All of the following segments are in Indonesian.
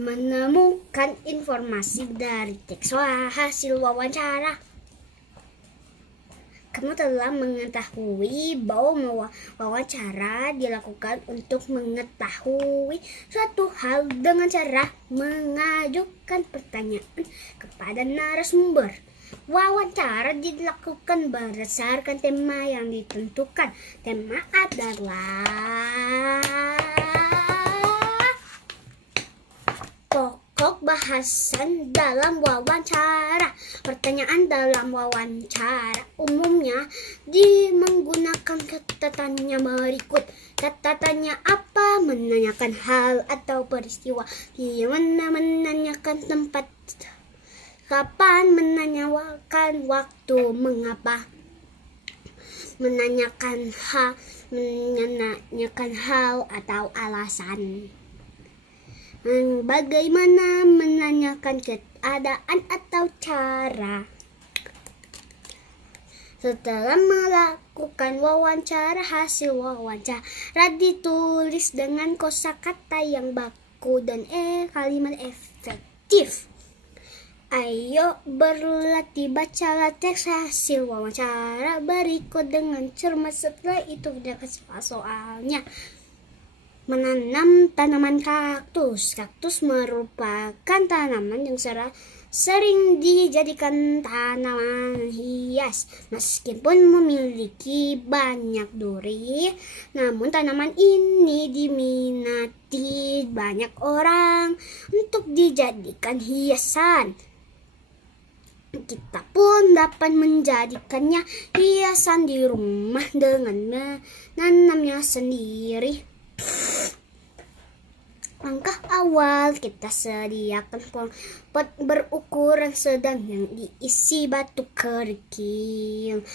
menemukan informasi dari teks hasil wawancara. Kamu telah mengetahui bahwa wawancara dilakukan untuk mengetahui suatu hal dengan cara mengajukan pertanyaan kepada narasumber. Wawancara dilakukan berdasarkan tema yang ditentukan. Tema adalah pokok bahasan dalam wawancara. Pertanyaan dalam wawancara umumnya menggunakan kata tanya berikut. Kata tanya apa? Menanyakan hal atau peristiwa. Di mana? Menanyakan tempat. Kapan? Menanyakan waktu. Mengapa? Menanyakan hal atau alasan. Bagaimana? Menanyakan keadaan atau cara. Setelah melakukan wawancara, hasil wawancara ditulis dengan kosakata yang baku dan kalimat efektif. Ayo berlatih bacalah teks hasil wawancara berikut dengan cermat. Setelah itu kita soalnya. Menanam tanaman kaktus. Kaktus merupakan tanaman yang sering dijadikan tanaman hias. Meskipun memiliki banyak duri, namun tanaman ini diminati banyak orang untuk dijadikan hiasan. Kita pun dapat menjadikannya hiasan di rumah dengan menanamnya sendiri. Langkah awal, kita sediakan pot berukuran sedang yang diisi batu kerikil.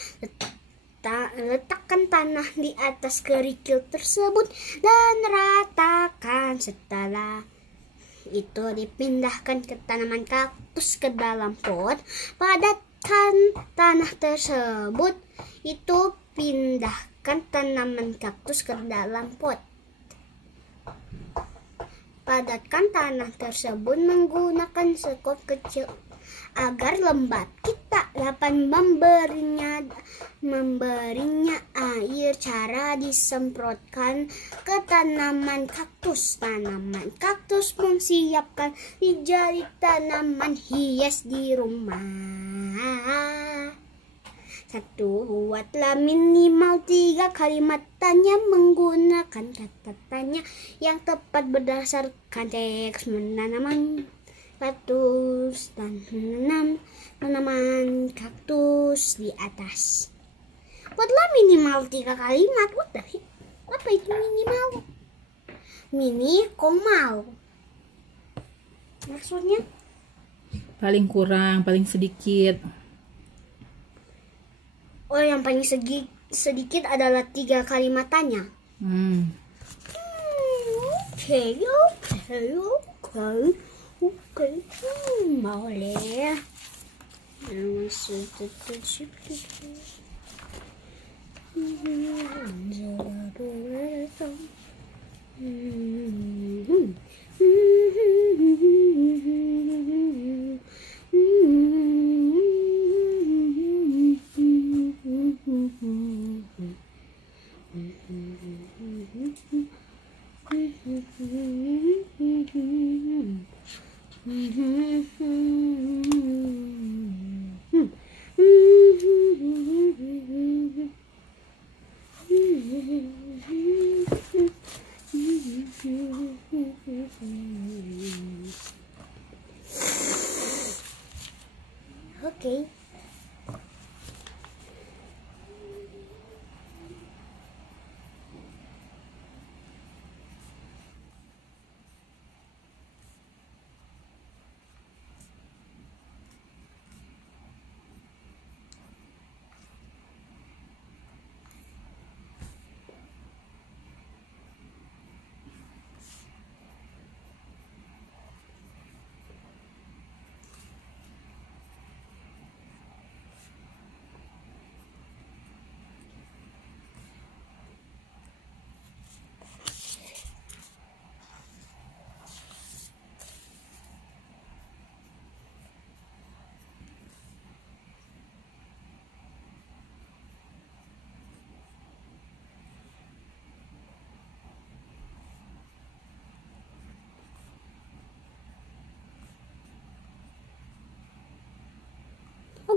Letakkan tanah di atas kerikil tersebut dan ratakan. Setelah itu dipindahkan ke tanaman kaktus ke dalam pot. Padatkan tanah tersebut. Itu pindahkan tanaman kaktus ke dalam pot. Padatkan tanah tersebut menggunakan sekop kecil agar lembab. Kita dapat memberinya air. Cara disemprotkan ke tanaman kaktus. Tanaman kaktus pun siapkan dijadi tanaman hias di rumah. 1. Buatlah minimal 3 kalimat tanya menggunakan kata tanya yang tepat berdasarkan teks. Menanam kaktus dan menanam tanaman kaktus di atas. Buatlah minimal 3 kalimat. What the heck? Apa itu minimal? Mini komal. Maksudnya? Paling kurang, paling sedikit. Oh, yang paling sedikit adalah 3 kalimat tanya. Oke. Boleh. Okay.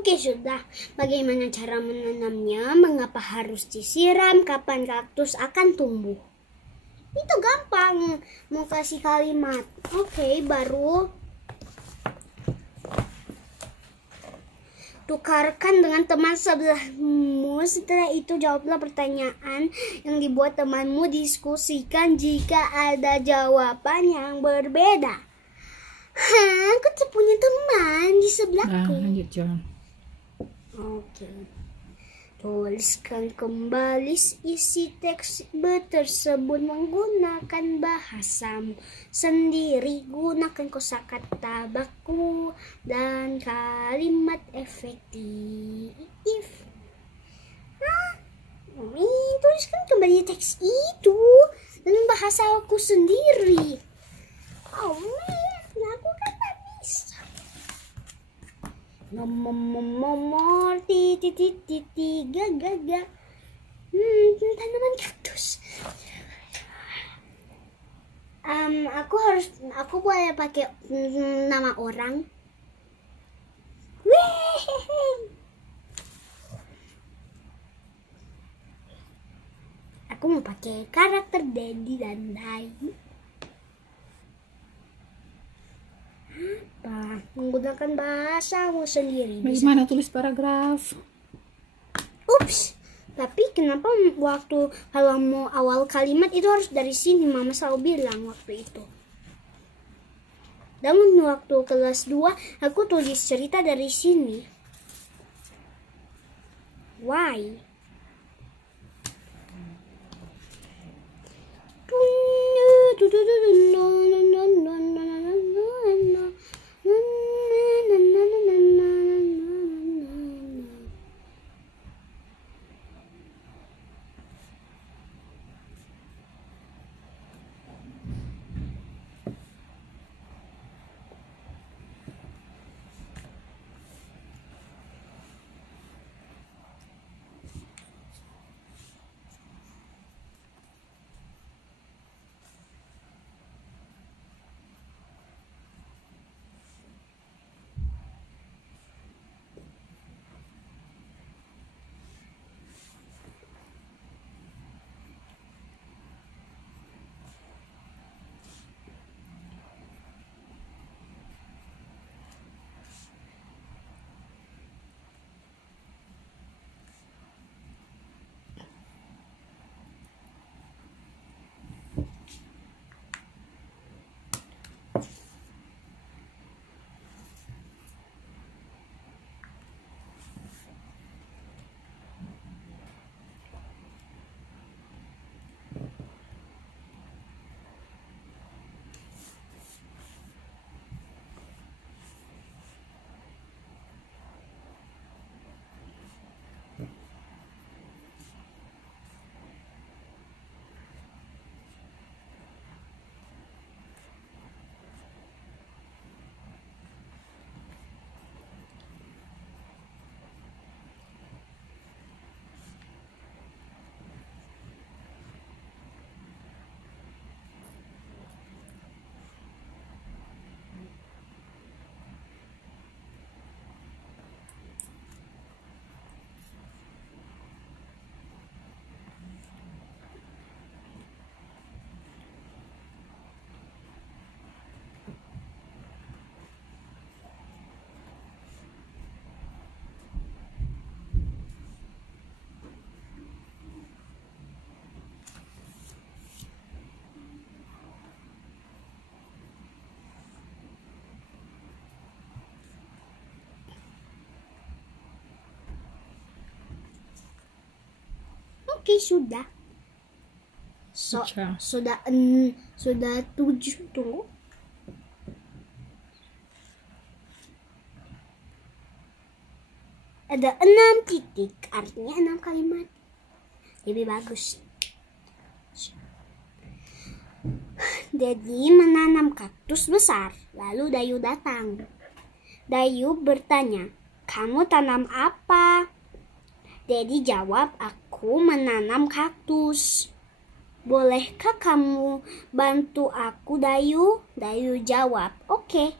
Oke, sudah. Bagaimana cara menanamnya? Mengapa harus disiram? Kapan kaktus akan tumbuh? Itu gampang. Mau kasih kalimat. Oke, baru tukarkan dengan teman sebelahmu. Setelah itu jawablah pertanyaan yang dibuat temanmu. Diskusikan jika ada jawaban yang berbeda. Aku tuh punya teman di sebelahku. Lanjut John. Oke. Tuliskan kembali isi teks tersebut menggunakan bahasamu sendiri. Gunakan kosakata baku dan kalimat efektif. Tuliskan kembali teks itu dengan bahasa aku sendiri. Oh man, aku kan tak bisa. Nomor gaga. Tanaman kaktus. Aku boleh pakai nama orang. Aku mau pakai karakter Daddy dan Dai. Apa? Menggunakan bahasamu sendiri. Bagaimana tulis paragraf? Ups. Tapi kenapa waktu kalau mau awal kalimat itu harus dari sini? Mama selalu bilang waktu itu. Dan waktu kelas 2 aku tulis cerita dari sini. Why? Oke, sudah. Sudah 7 tuh. Ada 6 titik, artinya 6 kalimat. Lebih bagus. Daddy menanam kaktus besar. Lalu Dayu datang. Dayu bertanya, "Kamu tanam apa?" Daddy jawab, "Aku menanam kaktus." "Bolehkah kamu bantu aku, Dayu?" Dayu jawab, "Oke."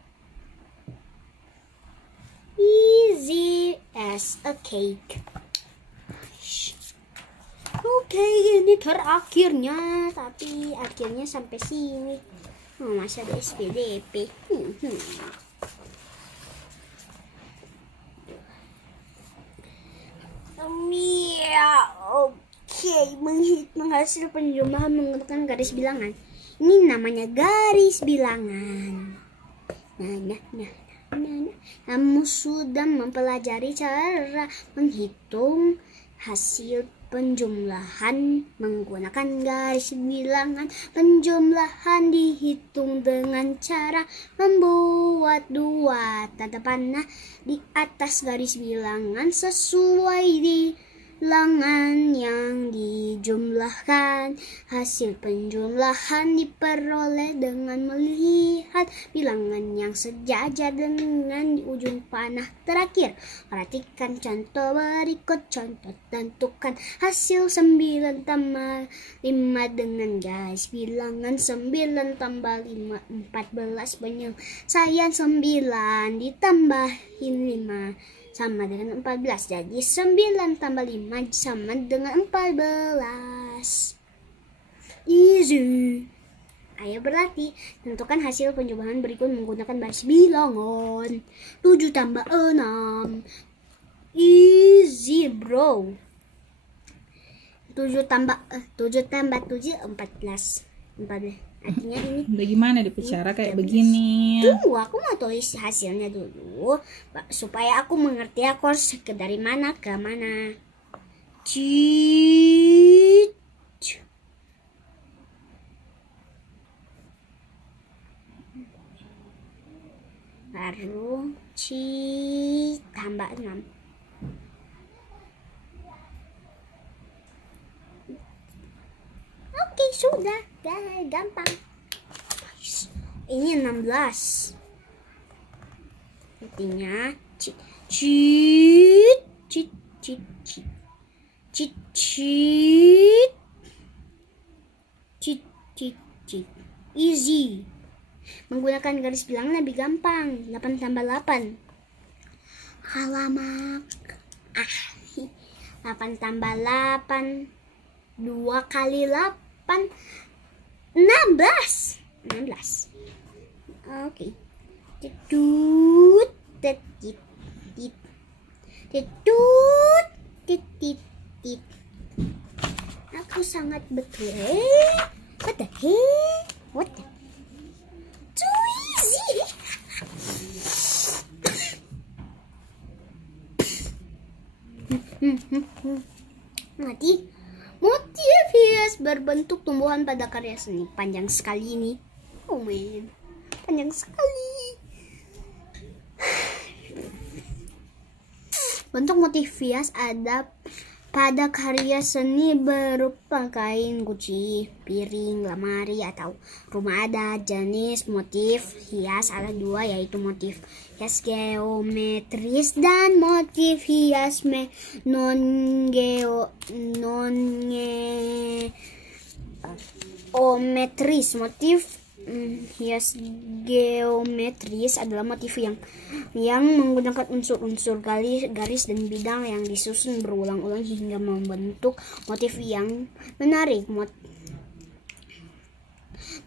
easy as a cake. Oke, ini terakhirnya, tapi akhirnya sampai sini. Masa ada SPDP. Oke, menghitung hasil penjumlahan menggunakan garis bilangan. Ini namanya garis bilangan. Kamu sudah mempelajari cara menghitung hasil penjumlahan menggunakan garis bilangan. Penjumlahan dihitung dengan cara membuat dua tanda panah di atas garis bilangan sesuai bilangan yang dijumlahkan. Hasil penjumlahan diperoleh dengan melihat bilangan yang sejajar dengan di ujung panah terakhir. Perhatikan contoh berikut. Contoh, tentukan hasil 9 tambah 5 dengan garis bilangan. 9 tambah 5 14, penyelesaian 9 ditambahin 5 sama dengan 14. Jadi 9 tambah 5 sama dengan 14. Easy. Ayo berlatih. Tentukan hasil penjumlahan berikut menggunakan baris bilangan. 7 tambah 6. Easy bro. 7 tambah 7 14. Artinya ini bagaimana dibicara kayak begini? Tunggu, aku mau tulis hasilnya dulu supaya aku mengerti aku harus dari mana ke mana. Baru tambah 6. Oke, sudah. Gampang. Ini 16. Artinya easy. Menggunakan garis bilangan lebih gampang. 8 tambah 8. Alamak. 8 tambah 8. 2 kali 8. 16. Oke. Aku sangat betul. What the heck? Too easy. Motif hias berbentuk tumbuhan pada karya seni. Panjang sekali ini. Oh man, panjang sekali. Bentuk motif hias ada pada karya seni berupa kain, guci, piring, lemari, atau rumah adat. Jenis motif hias ada 2, yaitu motif hias geometris dan motif hias non-geometris. Motif hias geometris adalah motif yang menggunakan unsur-unsur garis dan bidang yang disusun berulang-ulang hingga membentuk motif yang menarik.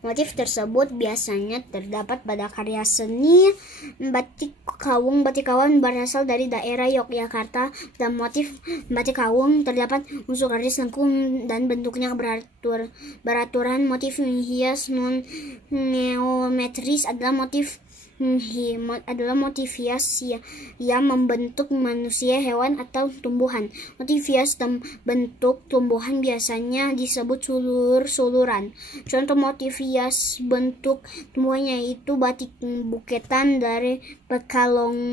Motif tersebut biasanya terdapat pada karya seni batik kawung. Batik kawung berasal dari daerah Yogyakarta, dan motif batik kawung terdapat unsur garis lengkung dan bentuknya beraturan. Motif hias non-geometris adalah motif hias yang membentuk manusia, hewan, atau tumbuhan. Motif hias bentuk tumbuhan biasanya disebut sulur-suluran. Contoh motif hias bentuk tumbuhan yaitu batik buketan dari Pekalongan.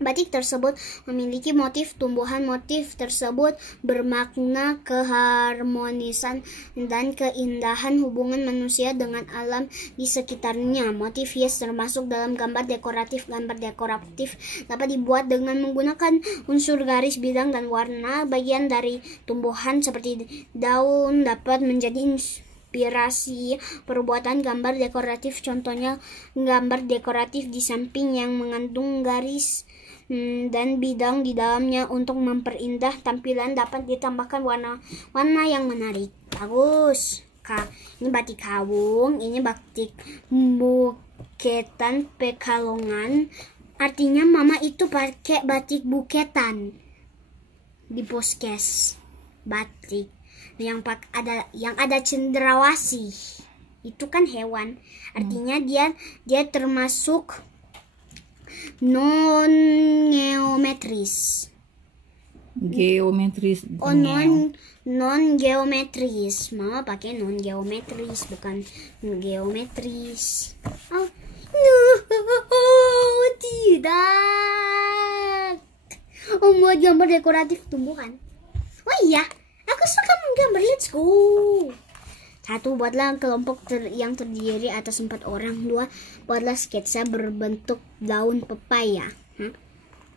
Batik tersebut memiliki motif tumbuhan. Motif tersebut bermakna keharmonisan dan keindahan hubungan manusia dengan alam di sekitarnya. Motif hias termasuk dalam gambar dekoratif. Gambar dekoratif dapat dibuat dengan menggunakan unsur garis, bidang, dan warna. Bagian dari tumbuhan seperti daun dapat menjadi menginspirasi perbuatan gambar dekoratif. Contohnya gambar dekoratif di samping yang mengandung garis dan bidang di dalamnya. Untuk memperindah tampilan dapat ditambahkan warna-warna yang menarik. Bagus. Ini batik Hawung, ini batik buketan Pekalongan. Artinya mama itu pakai batik buketan di poskes batik yang ada cendrawasih. Itu kan hewan. Artinya dia termasuk non geometris. Geometris. Oh, non geometris. Mama pakai non geometris, bukan geometris. Oh, no, tidak. Membuat gambar dekoratif tumbuhan. Oh iya, aku suka menggambar. Let's go. 1. Buatlah kelompok yang terdiri atas 4 orang. 2. Buatlah sketsa berbentuk daun pepaya.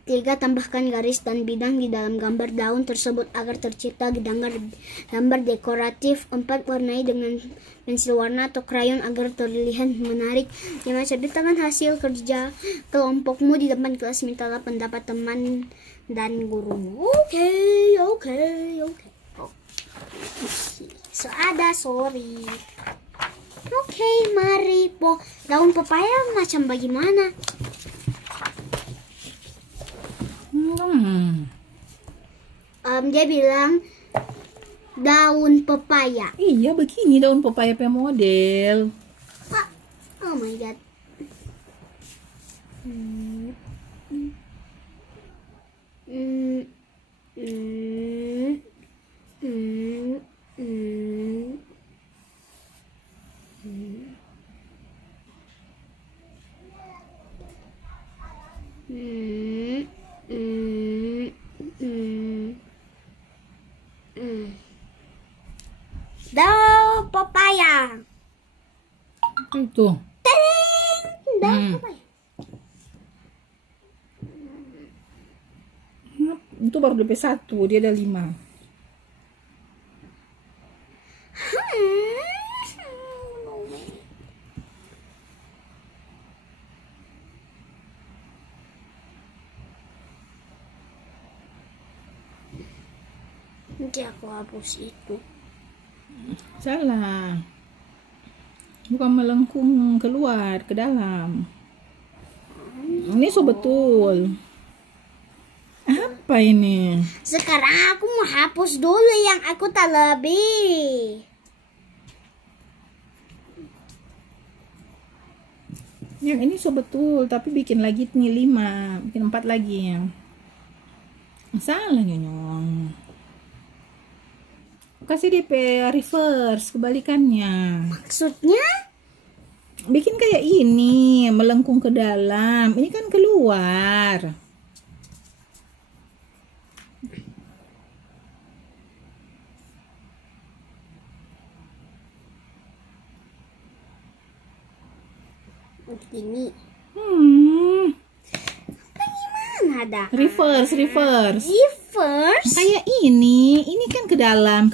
3. Tambahkan garis dan bidang di dalam gambar daun tersebut agar tercipta gambar dekoratif. 4. Warnai dengan pensil warna atau krayon agar terlihat menarik. 5. Ceritakan hasil kerja kelompokmu di depan kelas. Mintalah pendapat teman dan gurumu. Oke. So ada sorry. Oke, mari daun pepaya macam bagaimana? Dia bilang daun pepaya. Iya, begini daun pepaya pe model. Oh my god. Daun pepaya. Itu. Daun pepaya. Itu baru DP 1, dia ada 5. Nanti aku hapus itu. Salah. Bukan melengkung keluar ke dalam. Ini so betul. Apa ini? Sekarang aku mau hapus dulu yang aku tak lebih. Yang ini so betul, tapi bikin lagi nih 5, bikin 4 lagi. Salah nyonyong. Kasih DP reverse, kebalikannya. Maksudnya? Bikin kayak ini, melengkung ke dalam. Ini kan keluar. Ini. Bagaimana dah? Reverse. Reverse? Kayak ini kan ke dalam.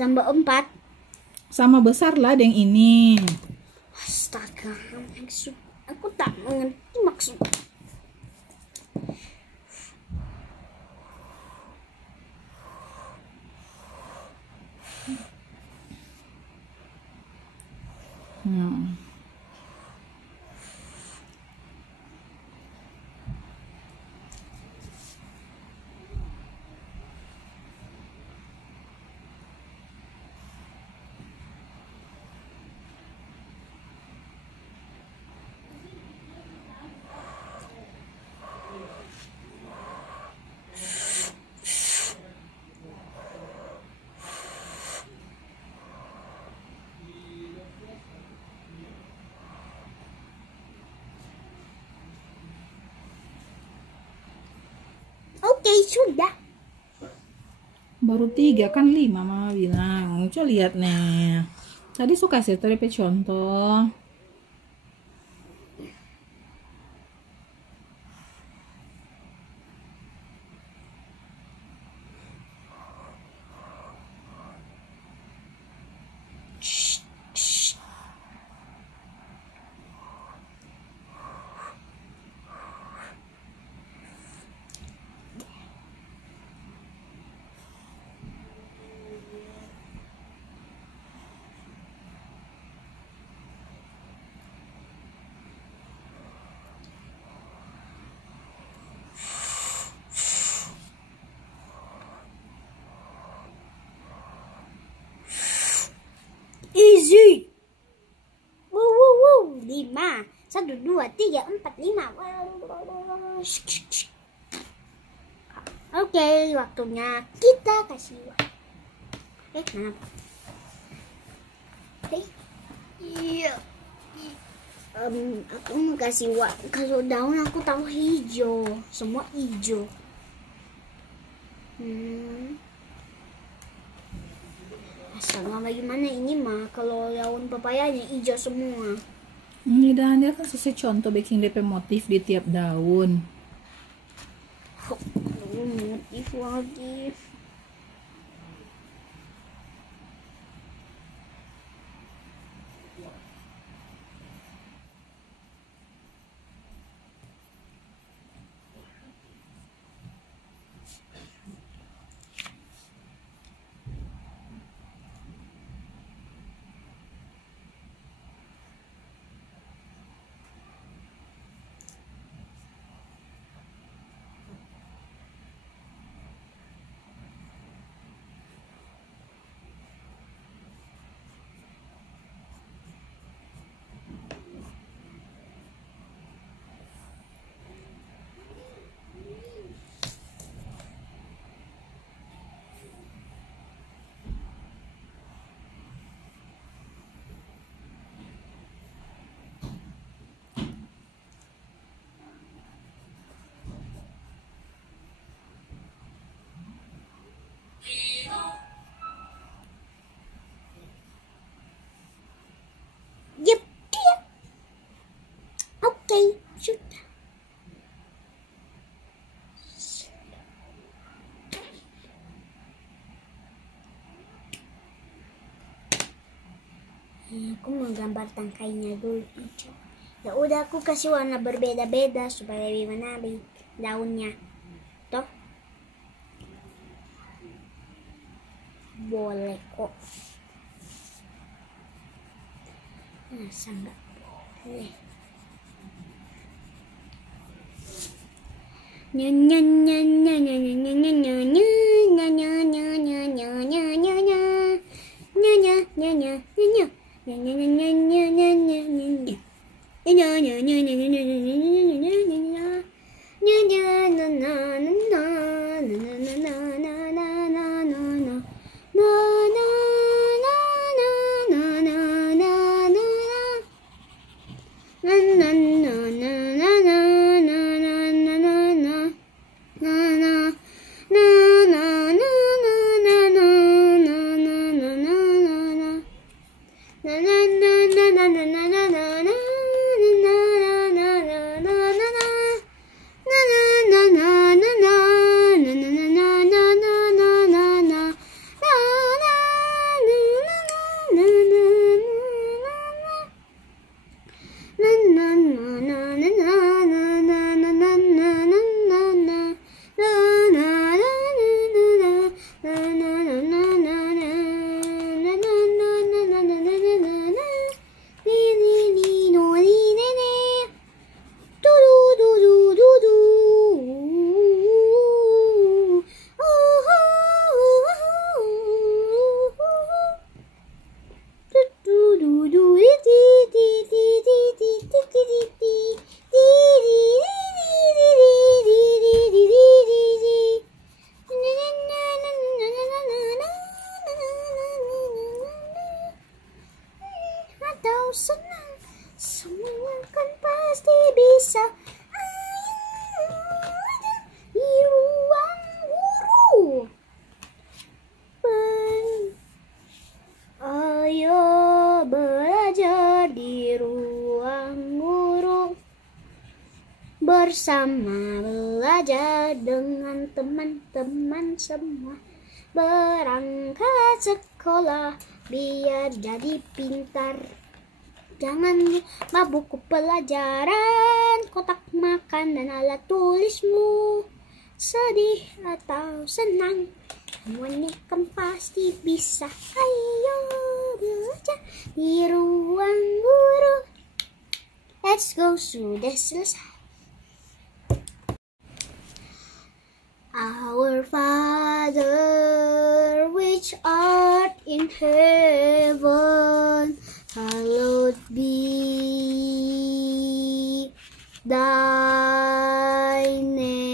Tambah 4. Sama besar lah yang ini. Astaga, maksud aku tak mengerti maksud. Oke, sudah. Baru 3 kan 5 mama bilang. Coba lihat nih. Tadi suka sih DP contoh. 2, 3, 4, 5. Oke, waktunya kita kasih mana? Iya. Aku mau kasih kalau daun aku tahu hijau, semua hijau. Sama bagaimana ini mah kalau daun papayanya hijau semua. Ini dan dia kan sesuai contoh bikin DP motif di tiap daun. Motif lagi. Yep, dia. Oke, sudah. Aku mau gambar tangkainya dulu hijau. Ya udah, aku kasih warna berbeda-beda supaya lebih menarik daunnya. Toh? Boleh kok. Masa enggak boleh? Senang, semua kan pasti bisa. Di ruang guru. Ayo belajar di ruang guru. Bersama belajar dengan teman-teman semua. Berangkat sekolah biar jadi pintar. Jangan lupa buku pelajaran, kotak makan, dan alat tulismu. Sedih atau senang, semuanya kan pasti bisa. Ayo belajar di ruang guru. Let's go, sudah selesai. Our Father, which art in heaven, hallowed be thy name.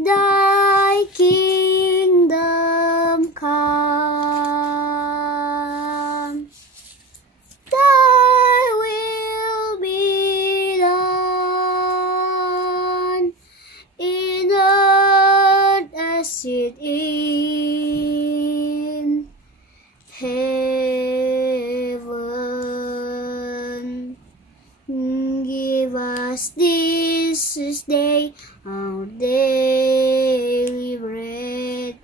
Thy kingdom come. Thy will be done in earth as it in heaven. Give us this day our daily bread,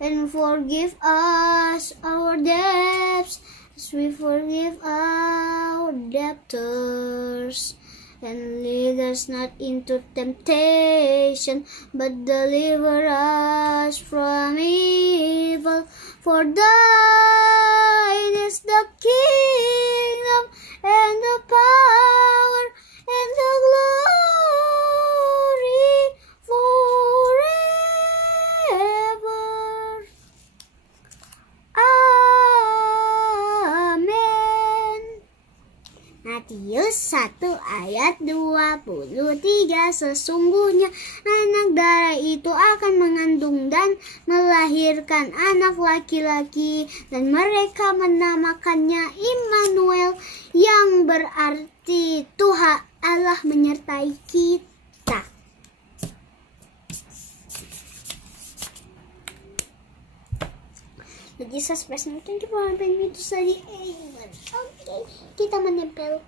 and forgive us our debts as we forgive our debtors. And lead us not into temptation, but deliver us from evil. For thine is the kingdom, and the power, and the glory forever. Amen. Matius 1 ayat 23. Sesungguhnya anak darah itu akan mengandung dan melahirkan anak laki-laki, dan mereka menamakannya Immanuel, yang berarti Tuhan Allah menyertai kita. Jesus present 24 minutes tadi. Oke, kita menempel